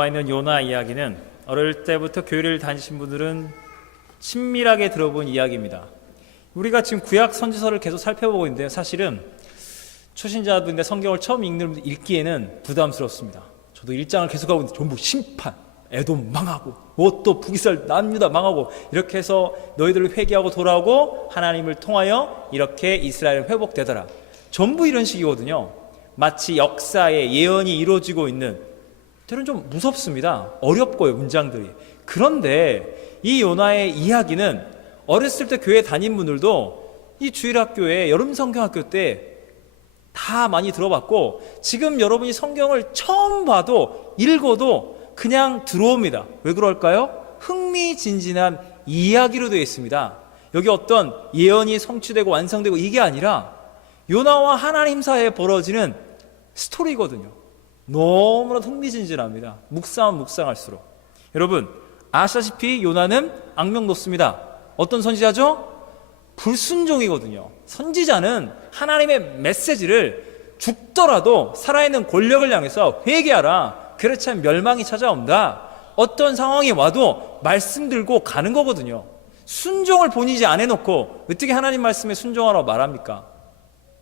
나와 있는 요나 이야기는 어릴 때부터 교회를 다니신 분들은 친밀하게 들어본 이야기입니다. 우리가 지금 구약 선지서를 계속 살펴보고 있는데요, 사실은 초신자들인데 성경을 처음 읽기에는 부담스럽습니다. 저도 1장을 계속하고 있는데 전부 심판, 에돔 망하고 뭐 또 북이스라엘 남유다 망하고 이렇게 해서 너희들을 회개하고 돌아오고 하나님을 통하여 이렇게 이스라엘은 회복되더라, 전부 이런 식이거든요. 마치 역사의 예언이 이루어지고 있는, 저는 좀 무섭습니다. 어렵고요, 문장들이. 그런데 이 요나의 이야기는 어렸을 때 교회 다닌 분들도 이 주일학교에 여름 성경학교 때 다 많이 들어봤고, 지금 여러분이 성경을 처음 봐도 읽어도 그냥 들어옵니다. 왜 그럴까요? 흥미진진한 이야기로 되어 있습니다. 여기 어떤 예언이 성취되고 완성되고 이게 아니라 요나와 하나님 사이에 벌어지는 스토리거든요. 너무나 흥미진진합니다. 묵상하면 묵상할수록. 여러분 아시다시피 요나는 악명 높습니다. 어떤 선지자죠? 불순종이거든요. 선지자는 하나님의 메시지를 죽더라도 살아있는 권력을 향해서 회개하라, 그렇지 않으면 멸망이 찾아온다, 어떤 상황이 와도 말씀 들고 가는 거거든요. 순종을 본인이 안 해놓고 어떻게 하나님 말씀에 순종하라고 말합니까?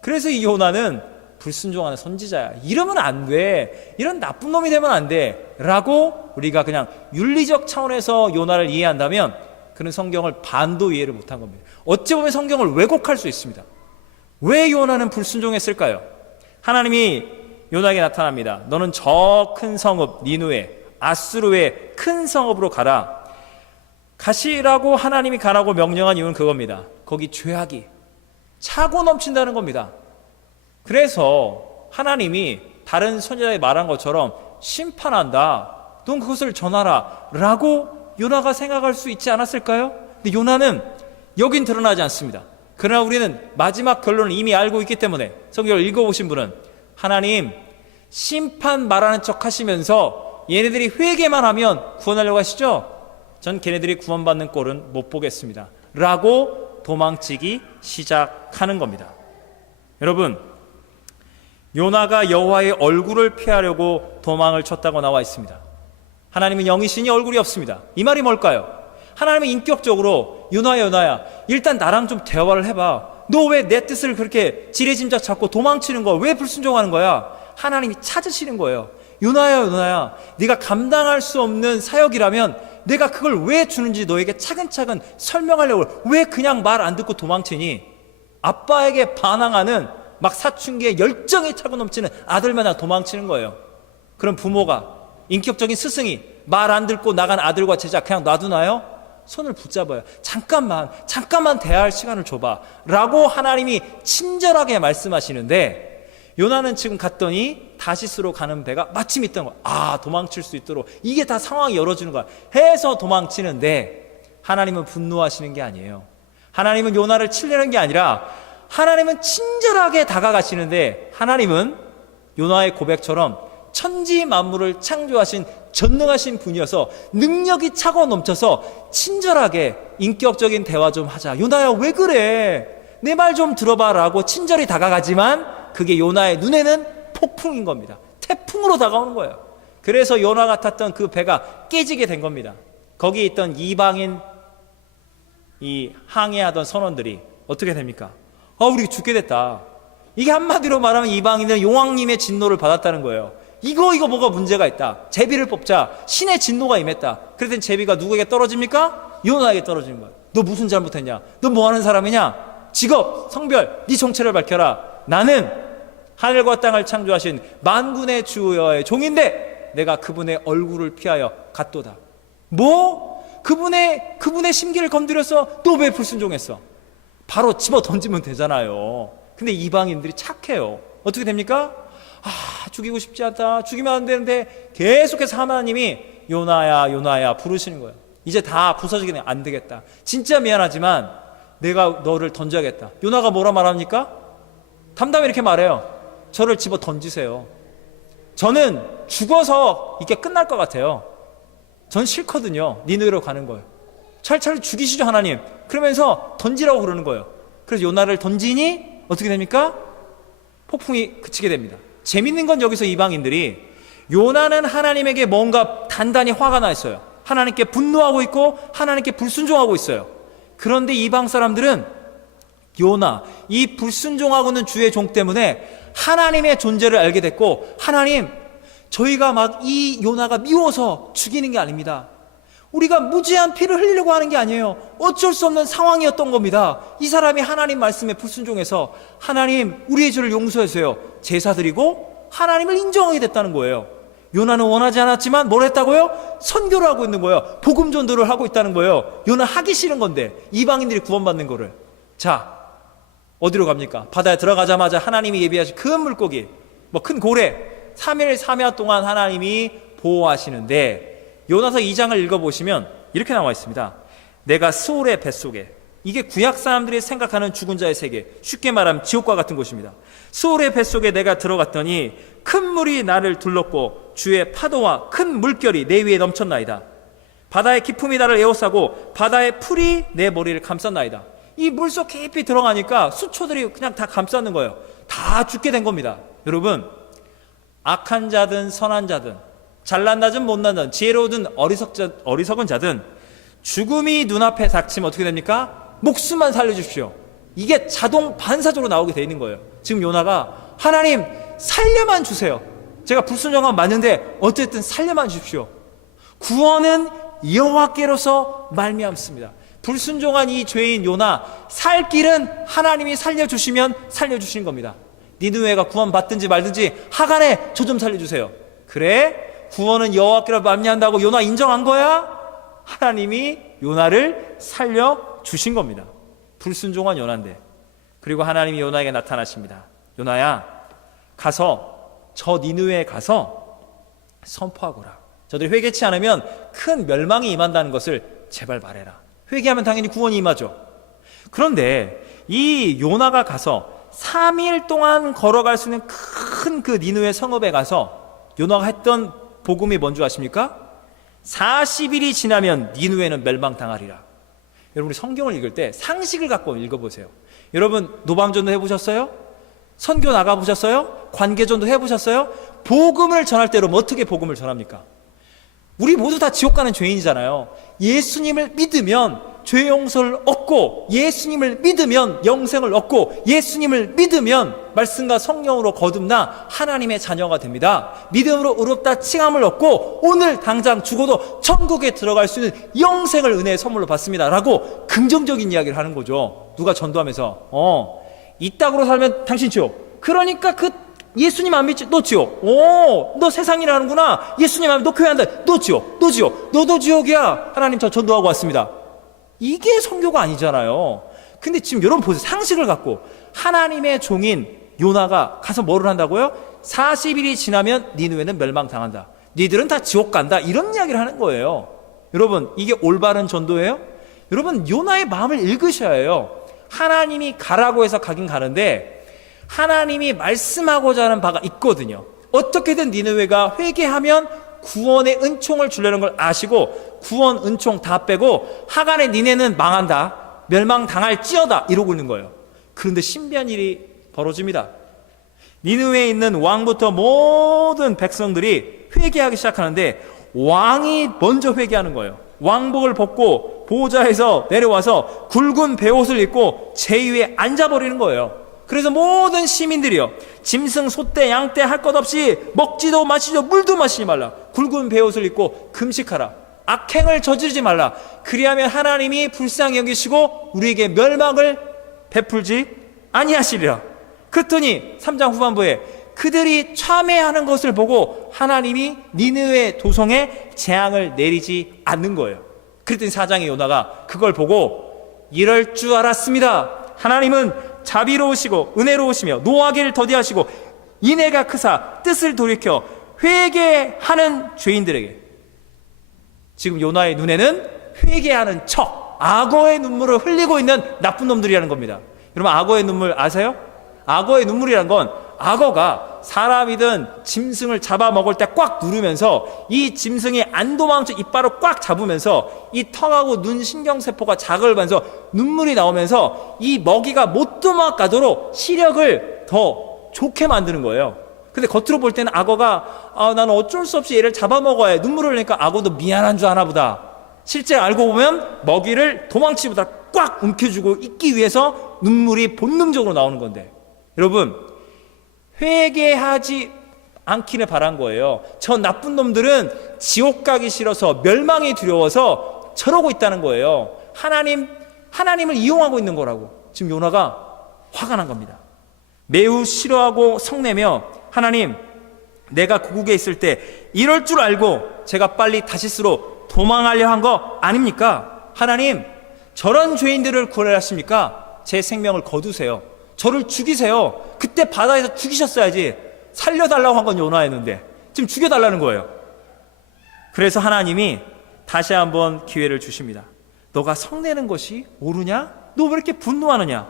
그래서 이 요나는 불순종하는 선지자야, 이러면 안 돼, 이런 나쁜 놈이 되면 안 돼 라고 우리가 그냥 윤리적 차원에서 요나를 이해한다면 그는 성경을 반도 이해를 못한 겁니다. 어찌 보면 성경을 왜곡할 수 있습니다. 왜 요나는 불순종했을까요? 하나님이 요나에게 나타납니다. 너는 저 큰 성읍 니누에 아수르의 큰 성읍으로 가라. 가시라고 하나님이 가라고 명령한 이유는 그겁니다. 거기 죄악이 차고 넘친다는 겁니다. 그래서 하나님이 다른 선지자에 말한 것처럼 심판한다, 넌 그것을 전하라 라고 요나가 생각할 수 있지 않았을까요? 근데 요나는 여긴 드러나지 않습니다. 그러나 우리는 마지막 결론을 이미 알고 있기 때문에, 성경을 읽어보신 분은 하나님 심판 말하는 척 하시면서 얘네들이 회개만 하면 구원하려고 하시죠? 전 걔네들이 구원받는 꼴은 못 보겠습니다 라고 도망치기 시작하는 겁니다. 여러분, 요나가 여호와의 얼굴을 피하려고 도망을 쳤다고 나와 있습니다. 하나님은 영이시니 얼굴이 없습니다. 이 말이 뭘까요? 하나님은 인격적으로 요나야 일단 나랑 좀 대화를 해봐. 너 왜 내 뜻을 그렇게 지레짐작 잡고 도망치는 거야? 왜 불순종하는 거야? 하나님이 찾으시는 거예요. 요나야 네가 감당할 수 없는 사역이라면 내가 그걸 왜 주는지 너에게 차근차근 설명하려고. 왜 그냥 말 안 듣고 도망치니? 아빠에게 반항하는 막 사춘기에 열정이 차고 넘치는 아들마냥 도망치는 거예요. 그럼 부모가, 인격적인 스승이 말 안 듣고 나간 아들과 제자 그냥 놔두나요? 손을 붙잡아요. 잠깐만 대화할 시간을 줘봐 라고 하나님이 친절하게 말씀하시는데, 요나는 지금 갔더니 다시스로 가는 배가 마침 있던 거야. 아, 도망칠 수 있도록 이게 다 상황이 열어주는 거야 해서 도망치는데, 하나님은 분노하시는 게 아니에요. 하나님은 요나를 치려는 게 아니라 하나님은 친절하게 다가가시는데, 하나님은 요나의 고백처럼 천지 만물을 창조하신 전능하신 분이어서 능력이 차고 넘쳐서 친절하게 인격적인 대화 좀 하자. 요나야 왜 그래? 내 말 좀 들어봐 라고 친절히 다가가지만 그게 요나의 눈에는 폭풍인 겁니다. 태풍으로 다가오는 거예요. 그래서 요나가 탔던 그 배가 깨지게 된 겁니다. 거기에 있던 이방인 이 항해하던 선원들이 어떻게 됩니까? 우리 죽게 됐다. 이게 한마디로 말하면 이방인은 용왕님의 진노를 받았다는 거예요. 이거 뭐가 문제가 있다. 제비를 뽑자. 신의 진노가 임했다. 그랬더니 제비가 누구에게 떨어집니까? 요나에게 떨어지는 거예요. 너 무슨 잘못했냐? 너 뭐 하는 사람이냐? 직업, 성별, 네 정체를 밝혀라. 나는 하늘과 땅을 창조하신 만군의 주여의 종인데 내가 그분의 얼굴을 피하여 갔도다. 뭐? 그분의 심기를 건드려서 너 왜 불순종했어? 바로 집어 던지면 되잖아요. 근데 이방인들이 착해요. 어떻게 됩니까? 죽이고 싶지 않다, 죽이면 안 되는데 계속해서 하나님이 요나야 부르시는 거예요. 이제 다 부서지게 안 되겠다. 진짜 미안하지만 내가 너를 던져야겠다. 요나가 뭐라 말합니까? 담담히 이렇게 말해요. 저를 집어 던지세요. 저는 죽어서 이게 끝날 것 같아요. 전 싫거든요. 니느웨로 가는 거예요. 차라리 죽이시죠 하나님. 그러면서 던지라고 그러는 거예요. 그래서 요나를 던지니 어떻게 됩니까? 폭풍이 그치게 됩니다. 재밌는 건 여기서 이방인들이 요나는 하나님에게 뭔가 단단히 화가 나 있어요. 하나님께 분노하고 있고 하나님께 불순종하고 있어요. 그런데 이방 사람들은 요나, 이 불순종하고는 주의 종 때문에 하나님의 존재를 알게 됐고, 하나님, 저희가 막 이 요나가 미워서 죽이는 게 아닙니다. 우리가 무지한 피를 흘리려고 하는 게 아니에요. 어쩔 수 없는 상황이었던 겁니다. 이 사람이 하나님 말씀에 불순종해서 하나님 우리의 죄를 용서해주세요. 제사 드리고 하나님을 인정하게 됐다는 거예요. 요나는 원하지 않았지만 뭘 했다고요? 선교를 하고 있는 거예요. 복음 전도를 하고 있다는 거예요. 요나 하기 싫은 건데, 이방인들이 구원받는 거를. 자, 어디로 갑니까? 바다에 들어가자마자 하나님이 예비하신 큰 물고기, 뭐 큰 고래, 3일 3야 동안 하나님이 보호하시는데, 요나서 2장을 읽어보시면 이렇게 나와 있습니다. 내가 스올의 뱃속에, 이게 구약 사람들이 생각하는 죽은 자의 세계, 쉽게 말하면 지옥과 같은 곳입니다. 스올의 뱃속에 내가 들어갔더니 큰 물이 나를 둘렀고 주의 파도와 큰 물결이 내 위에 넘쳤나이다. 바다의 깊음이 나를 에워싸고 바다의 풀이 내 머리를 감쌌나이다. 이 물속 깊이 들어가니까 수초들이 그냥 다 감싸는 거예요. 다 죽게 된 겁니다. 여러분, 악한 자든 선한 자든, 잘난 자든 못난 자든, 지혜로우든 어리석은 자든 죽음이 눈앞에 닥치면 어떻게 됩니까? 목숨만 살려주십시오. 이게 자동 반사적으로 나오게 돼 있는 거예요. 지금 요나가 하나님 살려만 주세요. 제가 불순종한 맞는데 어쨌든 살려만 주십시오. 구원은 여호와께로서 말미암습니다. 불순종한 이 죄인 요나, 살 길은 하나님이 살려주시면 살려주신 겁니다. 니느웨가 구원받든지 말든지 하간에 저 좀 살려주세요. 그래? 구원은 여호와께로 말미암다고 요나 인정한 거야? 하나님이 요나를 살려주신 겁니다. 불순종한 요나인데. 그리고 하나님이 요나에게 나타나십니다. 요나야, 가서 저 니느웨에 가서 선포하거라. 저들이 회개치 않으면 큰 멸망이 임한다는 것을 제발 말해라. 회개하면 당연히 구원이 임하죠. 그런데 이 요나가 가서 3일 동안 걸어갈 수 있는 큰 그 니느웨 성읍에 가서 요나가 했던 복음이 뭔지 아십니까? 40일이 지나면 니느웨는 멸망당하리라. 여러분, 우리 성경을 읽을 때 상식을 갖고 읽어보세요. 여러분, 노방전도 해보셨어요? 선교 나가보셨어요? 관계전도 해보셨어요? 복음을 전할 때 여러분 어떻게 복음을 전합니까? 우리 모두 다 지옥 가는 죄인이잖아요. 예수님을 믿으면 죄 용서를 얻고, 예수님을 믿으면 영생을 얻고, 예수님을 믿으면 말씀과 성령으로 거듭나 하나님의 자녀가 됩니다. 믿음으로 의롭다 칭함을 얻고 오늘 당장 죽어도 천국에 들어갈 수 있는 영생을 은혜의 선물로 받습니다 라고 긍정적인 이야기를 하는 거죠. 누가 전도하면서 이 땅으로 살면 당신 지옥, 그러니까 그 예수님 안 믿지? 너 지옥. 너 세상이라 하는구나. 예수님 안 믿, 너 교회 한다. 너 지옥. 너 지옥. 너도 지옥이야. 하나님 저 전도하고 왔습니다. 이게 선교가 아니잖아요. 근데 지금 여러분 보세요. 상식을 갖고 하나님의 종인 요나가 가서 뭐를 한다고요? 40일이 지나면 니느웨는 멸망당한다. 니들은 다 지옥 간다. 이런 이야기를 하는 거예요. 여러분, 이게 올바른 전도예요? 여러분, 요나의 마음을 읽으셔야 해요. 하나님이 가라고 해서 가긴 가는데 하나님이 말씀하고자 하는 바가 있거든요. 어떻게든 니느웨가 회개하면 구원의 은총을 주려는 걸 아시고 구원 은총 다 빼고 하간의 니네는 망한다, 멸망당할지어다 이러고 있는 거예요. 그런데 신비한 일이 벌어집니다. 니느웨에 있는 왕부터 모든 백성들이 회개하기 시작하는데 왕이 먼저 회개하는 거예요. 왕복을 벗고 보호자에서 내려와서 굵은 베옷을 입고 제위에 앉아버리는 거예요. 그래서 모든 시민들이요, 짐승, 소떼, 양떼 할 것 없이 먹지도 마시죠, 물도 마시지 말라. 굵은 베옷을 입고 금식하라. 악행을 저지르지 말라. 그리하면 하나님이 불쌍히 여기시고 우리에게 멸망을 베풀지 아니하시리라. 그랬더니 3장 후반부에 그들이 참회하는 것을 보고 하나님이 니느웨 도성에 재앙을 내리지 않는 거예요. 그랬더니 4장의 요나가 그걸 보고 이럴 줄 알았습니다. 하나님은 자비로우시고 은혜로우시며 노하기를 더디하시고 인애가 크사 뜻을 돌이켜 회개하는 죄인들에게. 지금 요나의 눈에는 회개하는 척, 악어의 눈물을 흘리고 있는 나쁜 놈들이라는 겁니다. 여러분, 악어의 눈물 아세요? 악어의 눈물이란 건 악어가 사람이든 짐승을 잡아먹을 때 꽉 누르면서 이 짐승이 안 도망쳐 이빨을 꽉 잡으면서 이 턱하고 눈 신경세포가 자극하면서 눈물이 나오면서 이 먹이가 못 도망가도록 시력을 더 좋게 만드는 거예요. 근데 겉으로 볼 때는 악어가 나는 어쩔 수 없이 얘를 잡아먹어야 해. 눈물을 흘리니까 악어도 미안한 줄 아나 보다. 실제 알고 보면 먹이를 도망치보다 꽉 움켜쥐고 있기 위해서 눈물이 본능적으로 나오는 건데, 여러분 회개하지 않기를 바란 거예요. 저 나쁜 놈들은 지옥 가기 싫어서 멸망이 두려워서 저러고 있다는 거예요. 하나님을 이용하고 있는 거라고. 지금 요나가 화가 난 겁니다. 매우 싫어하고 성내며, 하나님, 내가 고국에 있을 때 이럴 줄 알고 제가 빨리 다시스로 도망하려 한 거 아닙니까? 하나님, 저런 죄인들을 구원하려 하십니까? 제 생명을 거두세요. 저를 죽이세요. 그때 바다에서 죽이셨어야지. 살려달라고 한 건 요나였는데 지금 죽여달라는 거예요. 그래서 하나님이 다시 한번 기회를 주십니다. 너가 성내는 것이 옳으냐? 너 왜 이렇게 분노하느냐?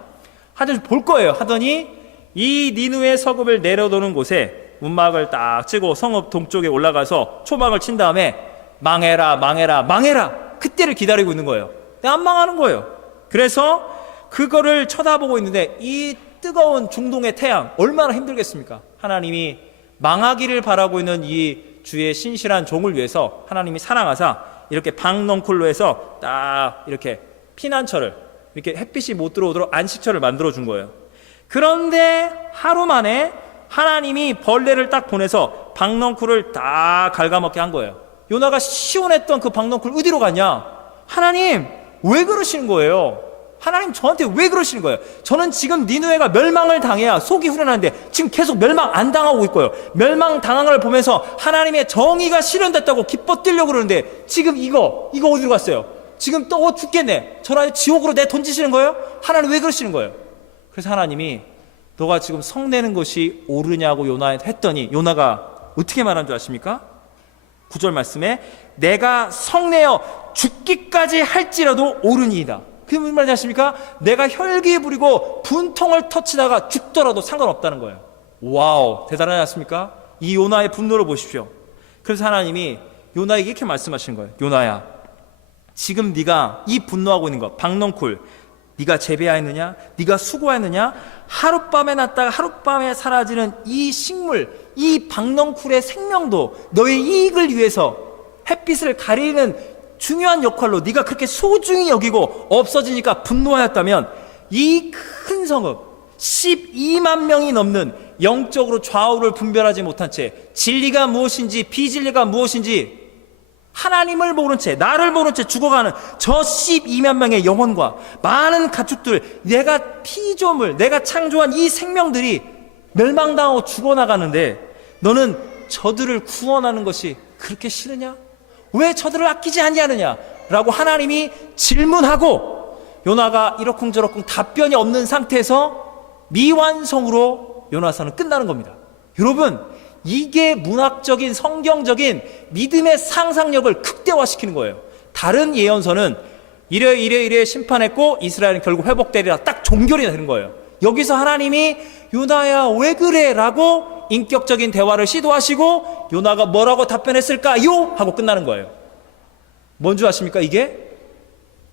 하더니 볼 거예요. 하더니 이 니느웨 서급을 내려도는 곳에 문막을 딱 치고 성읍 동쪽에 올라가서 초막을 친 다음에 망해라 망해라 망해라, 그때를 기다리고 있는 거예요. 근데 안 망하는 거예요. 그래서 그거를 쳐다보고 있는데 이 뜨거운 중동의 태양 얼마나 힘들겠습니까? 하나님이 망하기를 바라고 있는 이 주의 신실한 종을 위해서 하나님이 사랑하사 이렇게 박넝쿨로 해서 딱 이렇게 피난처를, 이렇게 햇빛이 못 들어오도록 안식처를 만들어 준 거예요. 그런데 하루 만에 하나님이 벌레를 딱 보내서 박넝쿨을 딱 갉아먹게 한 거예요. 요나가 시원했던 그 박넝쿨 어디로 갔냐? 하나님 왜 그러시는 거예요? 하나님 저한테 왜 그러시는 거예요? 저는 지금 니느웨가 멸망을 당해야 속이 후련한데 지금 계속 멸망 안 당하고 있고요. 멸망 당한 걸 보면서 하나님의 정의가 실현됐다고 기뻐 뛰려고 그러는데 지금 이거 어디로 갔어요? 지금 또 죽겠네. 저를 지옥으로 내 던지시는 거예요? 하나님 왜 그러시는 거예요? 그래서 하나님이 너가 지금 성내는 것이 옳으냐고 요나한테 했더니 요나가 어떻게 말한 줄 아십니까? 9절 말씀에 내가 성내어 죽기까지 할지라도 옳으니이다. 그게 무슨 말인지 아십니까? 내가 혈기 부리고 분통을 터치다가 죽더라도 상관없다는 거예요. 와우, 대단하지 않습니까? 이 요나의 분노를 보십시오. 그래서 하나님이 요나에게 이렇게 말씀하시는 거예요. 요나야, 지금 네가 이 분노하고 있는 거, 박넝쿨 네가 재배하였느냐? 네가 수고하였느냐? 하룻밤에 났다가 하룻밤에 사라지는 이 식물, 이 박넝쿨의 생명도 너의 이익을 위해서 햇빛을 가리는 중요한 역할로 네가 그렇게 소중히 여기고 없어지니까 분노하였다면 이 큰 성읍 12만 명이 넘는 영적으로 좌우를 분별하지 못한 채 진리가 무엇인지 비진리가 무엇인지 하나님을 모른 채 나를 모른 채 죽어가는 저 12만 명의 영혼과 많은 가축들, 내가 피조물, 내가 창조한 이 생명들이 멸망당하고 죽어나가는데 너는 저들을 구원하는 것이 그렇게 싫으냐? 왜 저들을 아끼지 아니하느냐? 라고 하나님이 질문하고 요나가 이러쿵저러쿵 답변이 없는 상태에서 미완성으로 요나서는 끝나는 겁니다. 여러분, 이게 문학적인 성경적인 믿음의 상상력을 극대화시키는 거예요. 다른 예언서는 이래 심판했고 이스라엘은 결국 회복되리라 딱 종결이 되는 거예요. 여기서 하나님이 요나야 왜 그래? 라고 인격적인 대화를 시도하시고 요나가 뭐라고 답변했을까요? 하고 끝나는 거예요. 뭔 줄 아십니까? 이게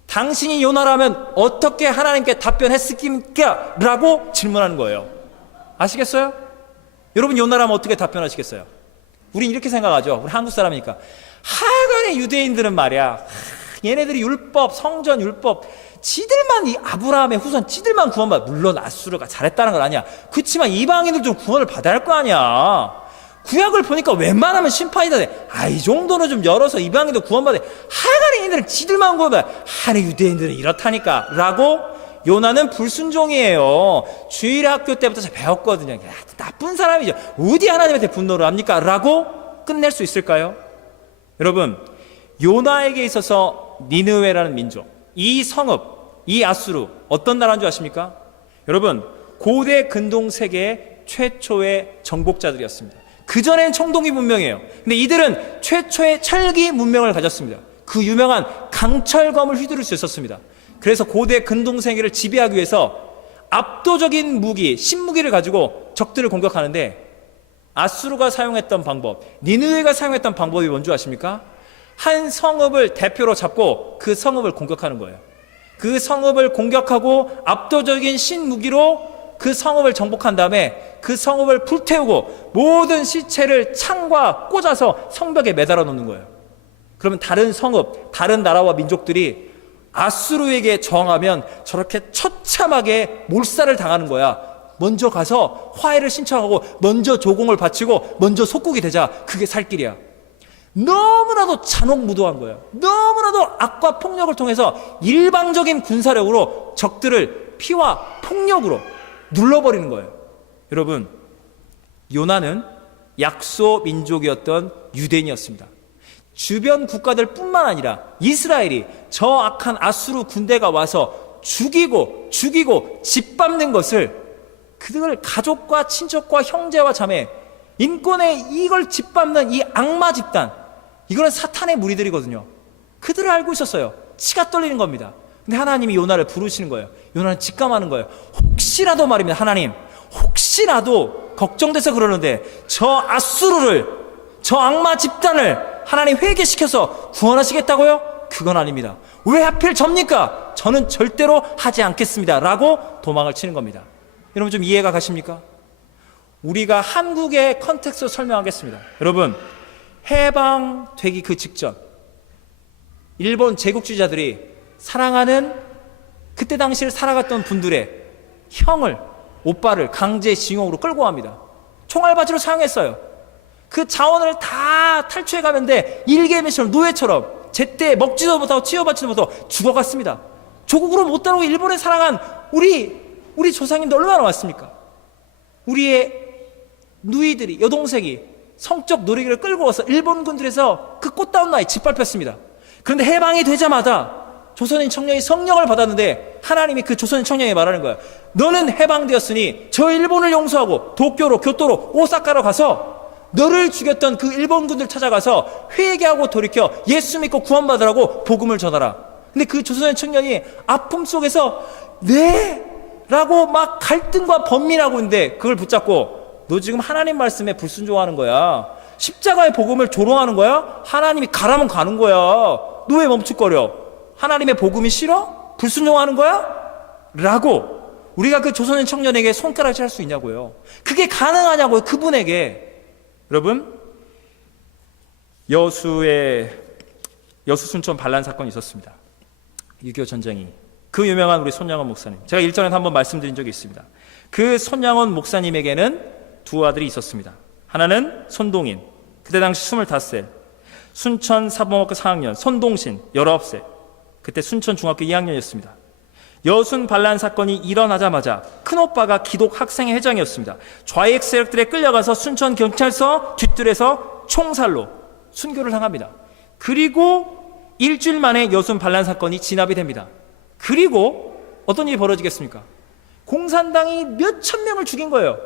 당신이 요나라면 어떻게 하나님께 답변했습니까? 라고 질문하는 거예요. 아시겠어요? 여러분 요나라면 어떻게 답변하시겠어요? 우린 이렇게 생각하죠. 우리 한국 사람이니까 하여간에 유대인들은 말이야, 얘네들이 율법, 성전 율법, 지들만 이 아브라함의 후손, 지들만 구원받아. 물론 아수르가 잘했다는 건 아니야. 그렇지만 이방인들도 구원을 받아야 할 거 아니야. 구약을 보니까 웬만하면 심판이다 돼. 이 정도는 좀 열어서 이방인도 구원받아. 하여간에 얘네들은 지들만 구원받아. 하네 유대인들은 이렇다니까 라고. 요나는 불순종이에요. 주일학교 때부터 제가 배웠거든요. 나쁜 사람이죠. 어디 하나님한테 분노를 합니까? 라고 끝낼 수 있을까요? 여러분, 요나에게 있어서 니느웨라는 민족, 이 성읍, 이 아수르 어떤 나라인 줄 아십니까? 여러분, 고대 근동 세계의 최초의 정복자들이었습니다. 그전엔 청동기 문명이에요. 근데 이들은 최초의 철기 문명을 가졌습니다. 그 유명한 강철검을 휘두를 수 있었습니다. 그래서 고대 근동 세계를 지배하기 위해서 압도적인 무기, 신무기를 가지고 적들을 공격하는데 아수르가 사용했던 방법, 니느웨가 사용했던 방법이 뭔지 아십니까? 한 성읍을 대표로 잡고 그 성읍을 공격하는 거예요. 그 성읍을 공격하고 압도적인 신무기로 그 성읍을 정복한 다음에 그 성읍을 불태우고 모든 시체를 창과 꽂아서 성벽에 매달아 놓는 거예요. 그러면 다른 성읍, 다른 나라와 민족들이 아수르에게 저항하면 저렇게 처참하게 몰살을 당하는 거야. 먼저 가서 화해를 신청하고 먼저 조공을 바치고 먼저 속국이 되자. 그게 살 길이야. 너무나도 잔혹무도한 거예요. 너무나도 악과 폭력을 통해서 일방적인 군사력으로 적들을 피와 폭력으로 눌러버리는 거예요. 여러분, 요나는 약소 민족이었던 유대인이었습니다. 주변 국가들 뿐만 아니라 이스라엘이 저 악한 아수르 군대가 와서 죽이고 짓밟는 것을 그들 가족과 친척과 형제와 자매, 인권의 이걸 짓밟는 이 악마 집단, 이거는 사탄의 무리들이거든요. 그들을 알고 있었어요. 치가 떨리는 겁니다. 근데 하나님이 요나를 부르시는 거예요. 요나는 직감하는 거예요. 혹시라도 말입니다. 하나님, 혹시라도 걱정돼서 그러는데 저 아수르를, 저 악마 집단을 하나님 회개시켜서 구원하시겠다고요? 그건 아닙니다. 왜 하필 접니까? 저는 절대로 하지 않겠습니다 라고 도망을 치는 겁니다. 여러분 좀 이해가 가십니까? 우리가 한국의 컨텍스트로 설명하겠습니다. 여러분, 해방되기 그 직전 일본 제국주의자들이 사랑하는 그때 당시를 살아갔던 분들의 형을, 오빠를 강제징용으로 끌고 갑니다. 총알바지로 사용했어요. 그 자원을 다 탈취해 가는데 일개미처럼 노예처럼 제때 먹지도 못하고 치워받지도 못하고 죽어갔습니다. 조국으로 못 따르고 일본에 살아간 우리 조상님들 얼마나 많습니까? 우리의 누이들이, 여동생이 성적 놀이기를 끌고 와서 일본군들에서 그 꽃다운 나이 짓밟혔습니다. 그런데 해방이 되자마자 조선인 청년이 성령을 받았는데 하나님이 그 조선인 청년에게 말하는 거예요. 너는 해방되었으니 저 일본을 용서하고 도쿄로, 교토로, 오사카로 가서 너를 죽였던 그 일본군들 찾아가서 회개하고 돌이켜 예수 믿고 구원받으라고 복음을 전하라. 근데 그 조선인 청년이 아픔 속에서 네? 라고 막 갈등과 번민하고 있는데 그걸 붙잡고 너 지금 하나님 말씀에 불순종하는 거야. 십자가의 복음을 조롱하는 거야. 하나님이 가라면 가는 거야. 너 왜 멈칫거려? 하나님의 복음이 싫어? 불순종하는 거야? 라고 우리가 그 조선인 청년에게 손가락질 할 수 있냐고요. 그게 가능하냐고요. 그분에게. 여러분, 여수 순천 반란 사건이 있었습니다. 6.25 전쟁이. 그 유명한 우리 손양원 목사님, 제가 일전에 한번 말씀드린 적이 있습니다. 그 손양원 목사님에게는 두 아들이 있었습니다. 하나는 손동인, 그때 당시 25세, 순천 사범학교 4학년, 손동신 19세, 그때 순천 중학교 2학년이었습니다. 여순 반란 사건이 일어나자마자 큰오빠가 기독 학생회 회장이었습니다. 좌익 세력들에 끌려가서 순천 경찰서 뒷뜰에서 총살로 순교를 당합니다. 그리고 일주일 만에 여순 반란 사건이 진압이 됩니다. 그리고 어떤 일이 벌어지겠습니까? 공산당이 몇천 명을 죽인 거예요.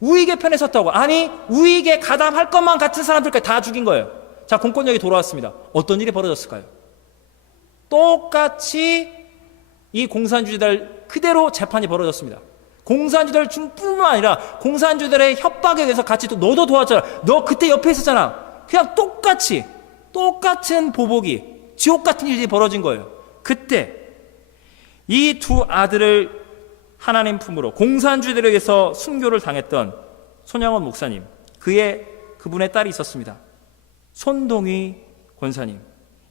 우익의 편에 섰다고. 아니, 우익에 가담할 것만 같은 사람들까지 다 죽인 거예요. 자, 공권력이 돌아왔습니다. 어떤 일이 벌어졌을까요? 똑같이 이 공산주의자들 그대로 재판이 벌어졌습니다. 공산주의자들 뿐만 아니라 공산주의자들의 협박에 대해서 같이 또 너도 도왔잖아. 너 그때 옆에 있었잖아. 그냥 똑같은 보복이, 지옥 같은 일이 벌어진 거예요. 그때 이 두 아들을 하나님 품으로 공산주의들에게서 순교를 당했던 손양원 목사님, 그분의 딸이 있었습니다. 손동희 권사님.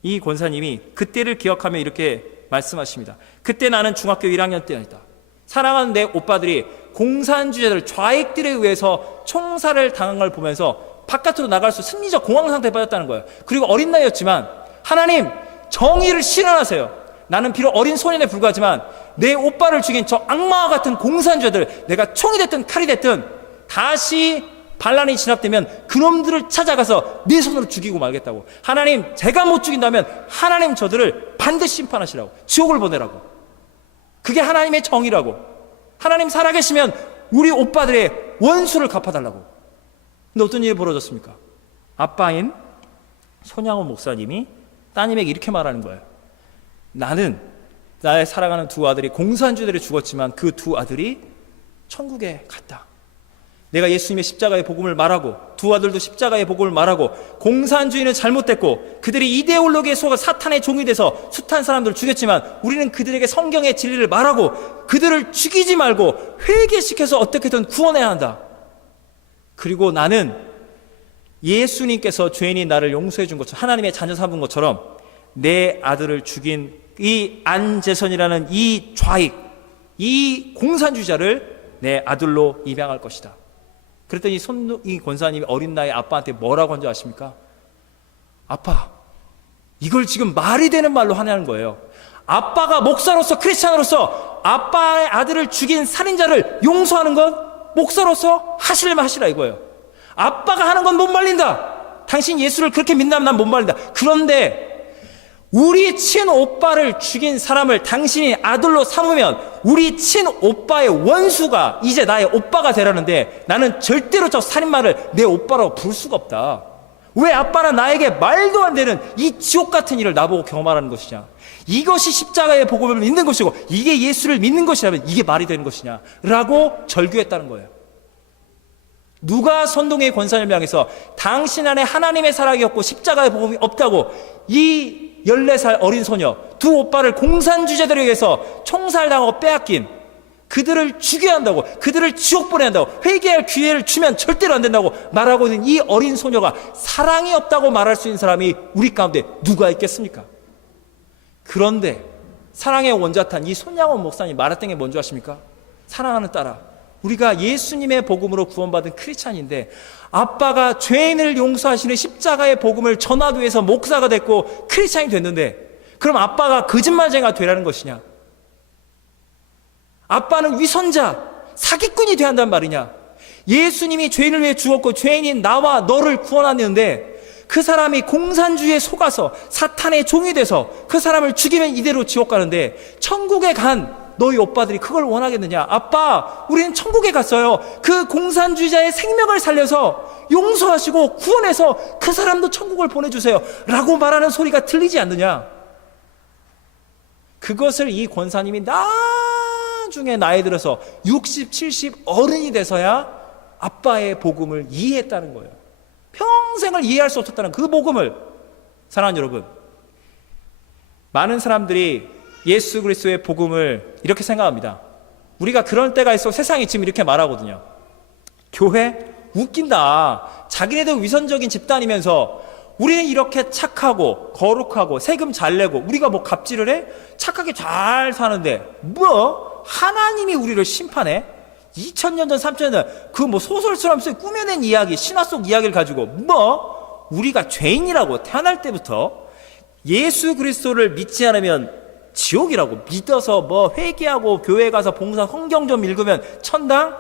이 권사님이 그때를 기억하며 이렇게 말씀하십니다. 그때 나는 중학교 1학년 때였다. 사랑하는 내 오빠들이 공산주의자들, 좌익들에 의해서 총살을 당한 걸 보면서 바깥으로 나갈 수 심리적 공황 상태에 빠졌다는 거예요. 그리고 어린 나이였지만 하나님 정의를 실현하세요. 나는 비록 어린 소년에 불과하지만 내 오빠를 죽인 저 악마와 같은 공산주의자들, 내가 총이 됐든 칼이 됐든 다시 반란이 진압되면 그놈들을 찾아가서 내 손으로 죽이고 말겠다고. 하나님, 제가 못 죽인다면 하나님 저들을 반드시 심판하시라고, 지옥을 보내라고. 그게 하나님의 정의라고. 하나님 살아계시면 우리 오빠들의 원수를 갚아달라고. 근데 어떤 일이 벌어졌습니까? 아빠인 손양원 목사님이 따님에게 이렇게 말하는 거예요. 나는 나의 사랑하는 두 아들이 공산주의들이 죽었지만 그 두 아들이 천국에 갔다. 내가 예수님의 십자가의 복음을 말하고 두 아들도 십자가의 복음을 말하고 공산주의는 잘못됐고 그들이 이데올로기에 속아 사탄의 종이 돼서 숱한 사람들을 죽였지만 우리는 그들에게 성경의 진리를 말하고 그들을 죽이지 말고 회개시켜서 어떻게든 구원해야 한다. 그리고 나는 예수님께서 죄인인 나를 용서해 준 것처럼 하나님의 자녀 삼은 것처럼 내 아들을 죽인 이 안재선이라는 이 좌익, 이 공산주의자를 내 아들로 입양할 것이다. 그랬더니 이 권사님이 어린 나이에 아빠한테 뭐라고 한 줄 아십니까? 아빠, 이걸 지금 말이 되는 말로 하냐는 거예요. 아빠가 목사로서 크리스찬으로서 아빠의 아들을 죽인 살인자를 용서하는 건 목사로서 하시려면 하시라 이거예요. 아빠가 하는 건 못 말린다. 당신 예수를 그렇게 믿나면 난 못 말린다. 그런데 우리 친오빠를 죽인 사람을 당신이 아들로 삼으면 우리 친오빠의 원수가 이제 나의 오빠가 되라는데 나는 절대로 저 살인마를 내 오빠라고 부를 수가 없다. 왜 아빠는 나에게 말도 안 되는 이 지옥 같은 일을 나보고 경험하라는 것이냐. 이것이 십자가의 복음을 믿는 것이고 이게 예수를 믿는 것이라면 이게 말이 되는 것이냐 라고 절규했다는 거예요. 누가 선동의 권사님을 향해서 당신 안에 하나님의 사랑이 없고 십자가의 복음이 없다고 이 14살 어린 소녀 두 오빠를 공산주의자들에 의해서 총살당하고 빼앗긴 그들을 죽여야 한다고, 그들을 지옥 보내야 한다고, 회개할 기회를 주면 절대로 안 된다고 말하고 있는 이 어린 소녀가 사랑이 없다고 말할 수 있는 사람이 우리 가운데 누가 있겠습니까? 그런데 사랑의 원자탄 이 손양원 목사님 말했던 게 뭔지 아십니까? 사랑하는 딸아, 우리가 예수님의 복음으로 구원받은 크리스찬인데 아빠가 죄인을 용서하시는 십자가의 복음을 전하기 위해서 목사가 됐고 크리스찬이 됐는데 그럼 아빠가 거짓말쟁이가 되라는 것이냐? 아빠는 위선자, 사기꾼이 돼야 한단 말이냐? 예수님이 죄인을 위해 죽었고 죄인인 나와 너를 구원하는데 그 사람이 공산주의에 속아서 사탄의 종이 돼서 그 사람을 죽이면 이대로 지옥 가는데 천국에 간 너희 오빠들이 그걸 원하겠느냐? 아빠, 우리는 천국에 갔어요. 그 공산주의자의 생명을 살려서 용서하시고 구원해서 그 사람도 천국을 보내주세요 라고 말하는 소리가 들리지 않느냐? 그것을 이 권사님이 나중에 나이 들어서 60, 70 어른이 돼서야 아빠의 복음을 이해했다는 거예요. 평생을 이해할 수 없었다는 그 복음을. 사랑하는 여러분, 많은 사람들이 예수 그리스도의 복음을 이렇게 생각합니다. 우리가 그럴 때가 있어 세상이 지금 이렇게 말하거든요. 교회 웃긴다. 자기네들 위선적인 집단이면서 우리는 이렇게 착하고 거룩하고 세금 잘 내고 우리가 뭐 갑질을 해? 착하게 잘 사는데 뭐 하나님이 우리를 심판해? 2000년 전 3000년 전 그 뭐 소설처럼 꾸며낸 이야기, 신화 속 이야기를 가지고 뭐 우리가 죄인이라고 태어날 때부터 예수 그리스도를 믿지 않으면 지옥이라고 믿어서 뭐 회개하고 교회 가서 봉사 성경 좀 읽으면 천당?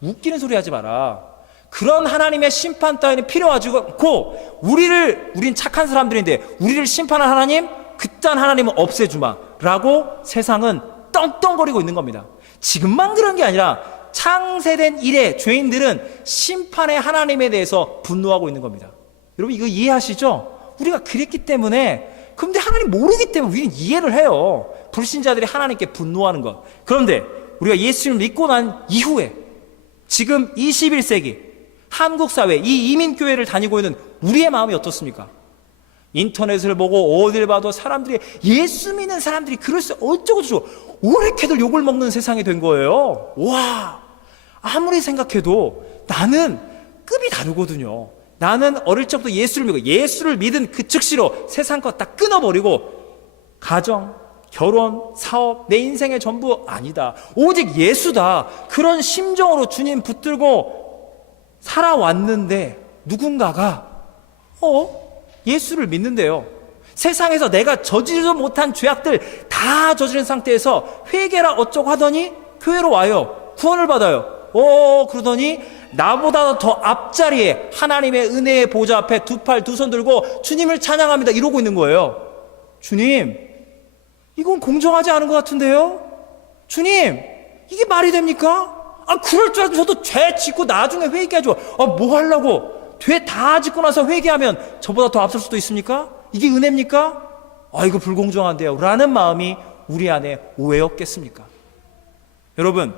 웃기는 소리 하지 마라. 그런 하나님의 심판 따위는 필요하지 않고 우린 착한 사람들인데 우리를 심판한 하나님? 그딴 하나님은 없애주마 라고 세상은 떵떵거리고 있는 겁니다. 지금만 그런 게 아니라 창세된 이래 죄인들은 심판의 하나님에 대해서 분노하고 있는 겁니다. 여러분 이거 이해하시죠? 우리가 그랬기 때문에 그런데 하나님 모르기 때문에 우리는 이해를 해요. 불신자들이 하나님께 분노하는 것. 그런데 우리가 예수를 믿고 난 이후에 지금 21세기 한국 사회 이 이민교회를 다니고 있는 우리의 마음이 어떻습니까? 인터넷을 보고 어딜 봐도 사람들이 예수 믿는 사람들이 글을 써 어쩌고저쩌고 오래캐들 욕을 먹는 세상이 된 거예요. 와, 아무리 생각해도 나는 급이 다르거든요. 나는 어릴 적부터 예수를 믿고 예수를 믿은 그 즉시로 세상 것 다 끊어버리고 가정, 결혼, 사업, 내 인생의 전부 아니다. 오직 예수다. 그런 심정으로 주님 붙들고 살아왔는데 누군가가 예수를 믿는데요. 세상에서 내가 저지르지 못한 죄악들 다 저지른 상태에서 회개라 어쩌고 하더니 교회로 와요. 구원을 받아요. 그러더니 나보다 더 앞자리에 하나님의 은혜의 보좌 앞에 두 팔 두 손 들고 주님을 찬양합니다 이러고 있는 거예요. 주님, 이건 공정하지 않은 것 같은데요? 주님, 이게 말이 됩니까? 그럴 줄 알았으면 저도 죄 짓고 나중에 회개하죠. 뭐 하려고? 죄 다 짓고 나서 회개하면 저보다 더 앞설 수도 있습니까? 이게 은혜입니까? 이거 불공정한데요 라는 마음이 우리 안에 왜 없겠습니까? 여러분,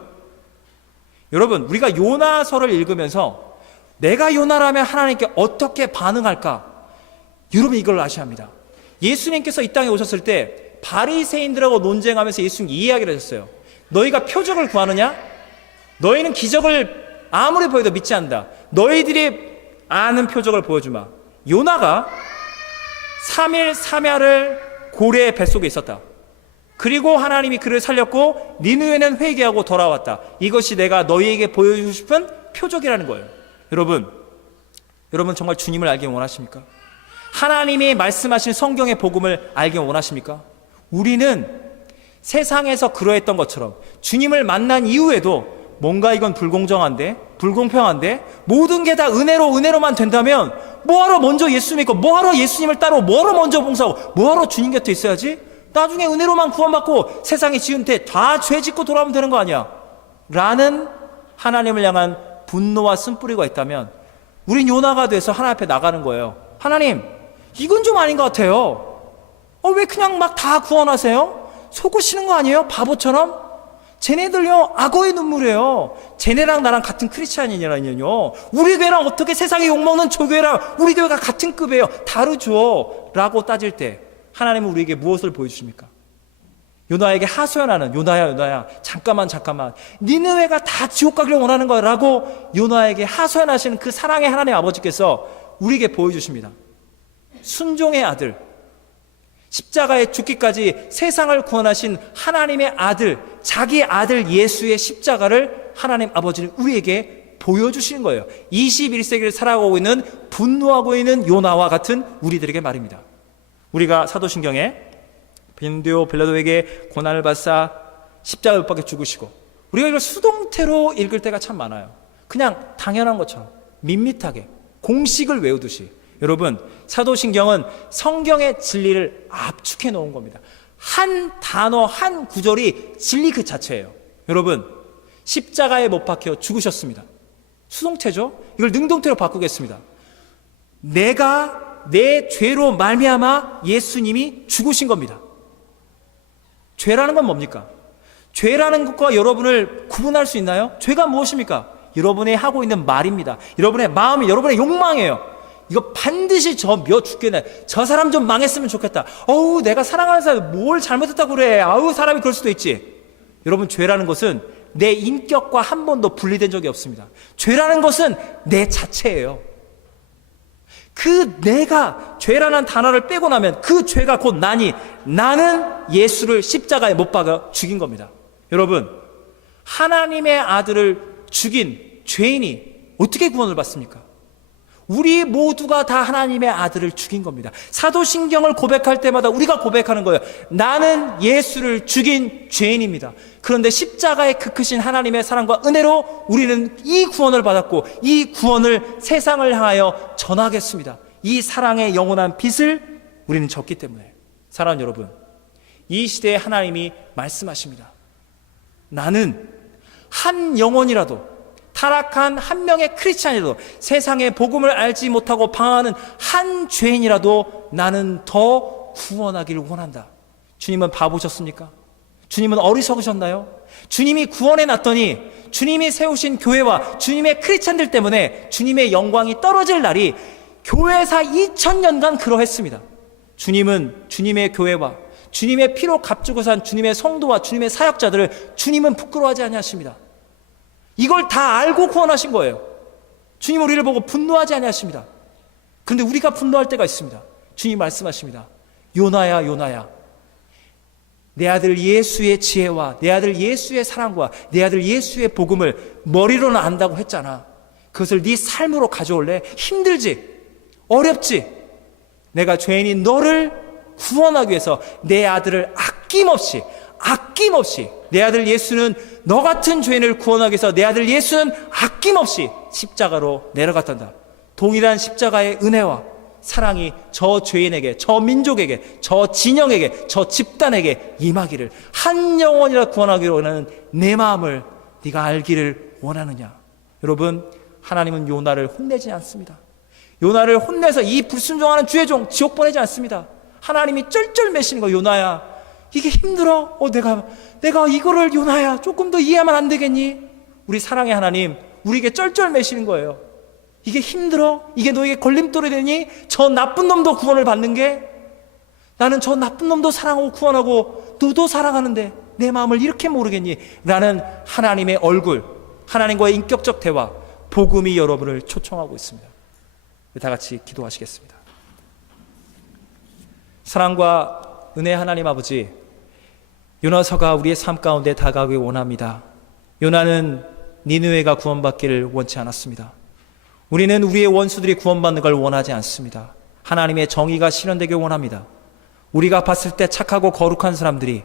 여러분, 우리가 요나서를 읽으면서 내가 요나라면 하나님께 어떻게 반응할까? 여러분, 이걸 아셔야 합니다. 예수님께서 이 땅에 오셨을 때 바리새인들하고 논쟁하면서 예수님 이 이야기를 하셨어요. 너희가 표적을 구하느냐? 너희는 기적을 아무리 보여도 믿지 않는다. 너희들이 아는 표적을 보여주마. 요나가 3일 3야를 고래의 뱃속에 있었다. 그리고 하나님이 그를 살렸고 니느웨는 회개하고 돌아왔다. 이것이 내가 너희에게 보여주고 싶은 표적이라는 거예요. 여러분 정말 주님을 알기 원하십니까? 하나님이 말씀하신 성경의 복음을 알기 원하십니까? 우리는 세상에서 그러했던 것처럼 주님을 만난 이후에도 뭔가 이건 불공정한데, 불공평한데, 모든 게 다 은혜로만 된다면 뭐하러 먼저 예수 믿고, 뭐하러 예수님을 따르고, 뭐하러 먼저 봉사하고, 뭐하러 주님 곁에 있어야지? 나중에 은혜로만 구원받고 세상에 지은 데 다 죄 짓고 돌아오면 되는 거 아니야? 라는 하나님을 향한 분노와 쓴뿌리가 있다면 우린 요나가 돼서 하나님 앞에 나가는 거예요. 하나님, 이건 좀 아닌 것 같아요. 왜 그냥 막 다 구원하세요? 속으시는 거 아니에요? 바보처럼? 쟤네들요, 악어의 눈물이에요. 쟤네랑 나랑 같은 크리스찬이라니요. 우리 교회랑 어떻게 세상에 욕먹는 조교회랑 우리 교회가 같은 급이에요. 다르죠. 라고 따질 때 하나님은 우리에게 무엇을 보여주십니까? 요나에게 하소연하는, 요나야 잠깐만 니느웨가 다 지옥 가기를 원하는 거야 라고 요나에게 하소연하시는 그 사랑의 하나님 아버지께서 우리에게 보여주십니다. 순종의 아들, 십자가에 죽기까지 세상을 구원하신 하나님의 아들, 자기 아들 예수의 십자가를 하나님 아버지는 우리에게 보여주시는 거예요. 21세기를 살아가고 있는, 분노하고 있는 요나와 같은 우리들에게 말입니다. 우리가 사도신경에 벤디오 빌라도에게 고난을 받사 십자가에 못 박혀 죽으시고, 우리가 이걸 수동태로 읽을 때가 참 많아요. 그냥 당연한 것처럼 밋밋하게 공식을 외우듯이. 여러분, 사도신경은 성경의 진리를 압축해 놓은 겁니다. 한 단어, 한 구절이 진리 그 자체예요. 여러분, 십자가에 못 박혀 죽으셨습니다. 수동태죠? 이걸 능동태로 바꾸겠습니다. 내가 내 죄로 말미암아 예수님이 죽으신 겁니다. 죄라는 건 뭡니까? 죄라는 것과 여러분을 구분할 수 있나요? 죄가 무엇입니까? 여러분이 하고 있는 말입니다. 여러분의 마음이, 여러분의 욕망이에요. 이거 반드시 저 몇 죽겠네. 저 사람 좀 망했으면 좋겠다. 내가 사랑하는 사람 뭘 잘못했다고 그래. 사람이 그럴 수도 있지. 여러분, 죄라는 것은 내 인격과 한 번도 분리된 적이 없습니다. 죄라는 것은 내 자체예요. 그 내가 죄라는 단어를 빼고 나면 그 죄가 곧 나는 예수를 십자가에 못 박아 죽인 겁니다. 여러분, 하나님의 아들을 죽인 죄인이 어떻게 구원을 받습니까? 우리 모두가 다 하나님의 아들을 죽인 겁니다. 사도신경을 고백할 때마다 우리가 고백하는 거예요. 나는 예수를 죽인 죄인입니다. 그런데 십자가의 그 크신 하나님의 사랑과 은혜로 우리는 이 구원을 받았고 이 구원을 세상을 향하여 전하겠습니다. 이 사랑의 영원한 빛을 우리는 졌기 때문에. 사랑하는 여러분, 이 시대에 하나님이 말씀하십니다. 나는 한 영혼이라도, 타락한 한 명의 크리스찬이라도, 세상의 복음을 알지 못하고 방황하는 한 죄인이라도 나는 더 구원하기를 원한다. 주님은 바보셨습니까? 주님은 어리석으셨나요? 주님이 구원해 놨더니 주님이 세우신 교회와 주님의 크리스찬들 때문에 주님의 영광이 떨어질 날이 교회사 2000년간 그러했습니다. 주님은 주님의 교회와 주님의 피로 값주고 산 주님의 성도와 주님의 사역자들을 주님은 부끄러워하지 아니하십니다. 이걸 다 알고 구원하신 거예요. 주님 우리를 보고 분노하지 아니하십니다. 그런데 우리가 분노할 때가 있습니다. 주님 말씀하십니다. 요나야, 내 아들 예수의 지혜와 내 아들 예수의 사랑과 내 아들 예수의 복음을 머리로는 안다고 했잖아. 그것을 네 삶으로 가져올래? 힘들지? 어렵지? 내가 죄인인 너를 구원하기 위해서 내 아들을 아낌없이 내 아들 예수는 너 같은 죄인을 구원하기 위해서 내 아들 예수는 아낌없이 십자가로 내려갔단다. 동일한 십자가의 은혜와 사랑이 저 죄인에게, 저 민족에게, 저 진영에게, 저 집단에게 임하기를, 한 영혼이라 구원하기를 원하는 내 마음을 네가 알기를 원하느냐. 여러분, 하나님은 요나를 혼내지 않습니다. 요나를 혼내서 이 불순종하는 주의 종 지옥 보내지 않습니다. 하나님이 쩔쩔매시는 거. 요나야, 이게 힘들어? 내가 이거를 요나야 조금 더 이해하면 안 되겠니? 우리 사랑의 하나님 우리에게 쩔쩔매시는 거예요. 이게 힘들어? 이게 너에게 걸림돌이 되니? 저 나쁜 놈도 구원을 받는 게? 나는 저 나쁜 놈도 사랑하고 구원하고 너도 사랑하는데 내 마음을 이렇게 모르겠니? 라는 하나님의 얼굴, 하나님과의 인격적 대화, 복음이 여러분을 초청하고 있습니다. 다 같이 기도하시겠습니다. 사랑과 은혜의 하나님 아버지, 요나서가 우리의 삶 가운데 다가오기 원합니다. 요나는 니느웨가 구원받기를 원치 않았습니다. 우리는 우리의 원수들이 구원받는 걸 원하지 않습니다. 하나님의 정의가 실현되길 원합니다. 우리가 봤을 때 착하고 거룩한 사람들이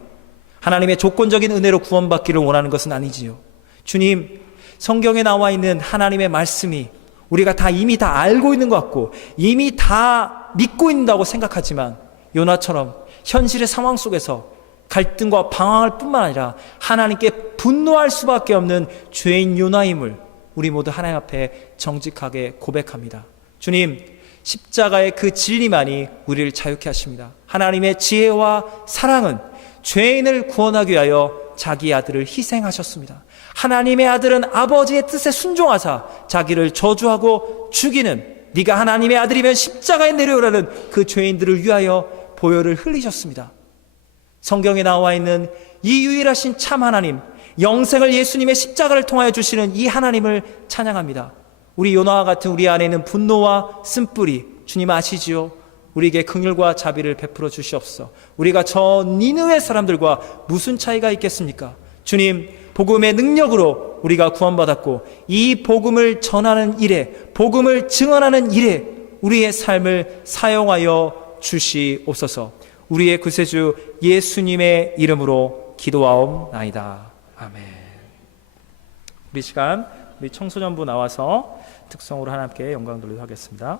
하나님의 조건적인 은혜로 구원받기를 원하는 것은 아니지요. 주님, 성경에 나와 있는 하나님의 말씀이 우리가 이미 다 알고 있는 것 같고 이미 다 믿고 있다고 생각하지만 요나처럼 현실의 상황 속에서 갈등과 방황할 뿐만 아니라 하나님께 분노할 수밖에 없는 죄인 요나임을 우리 모두 하나님 앞에 정직하게 고백합니다. 주님, 십자가의 그 진리만이 우리를 자유케 하십니다. 하나님의 지혜와 사랑은 죄인을 구원하기 위하여 자기 아들을 희생하셨습니다. 하나님의 아들은 아버지의 뜻에 순종하사 자기를 저주하고 죽이는, 네가 하나님의 아들이면 십자가에 내려오라는 그 죄인들을 위하여 보혈을 흘리셨습니다. 성경에 나와 있는 이 유일하신 참 하나님, 영생을 예수님의 십자가를 통하여 주시는 이 하나님을 찬양합니다. 우리 요나와 같은 우리 안에는 분노와 쓴뿌리, 주님 아시지요? 우리에게 긍휼과 자비를 베풀어 주시옵소서. 우리가 저 니느웨 사람들과 무슨 차이가 있겠습니까? 주님, 복음의 능력으로 우리가 구원받았고 이 복음을 전하는 일에, 복음을 증언하는 일에 우리의 삶을 사용하여 주시옵소서. 우리의 구세주 예수님의 이름으로 기도하옵나이다. 아멘. 우리 시간 우리 청소년부 나와서 특성으로 하나님께 영광 돌리도록 하겠습니다.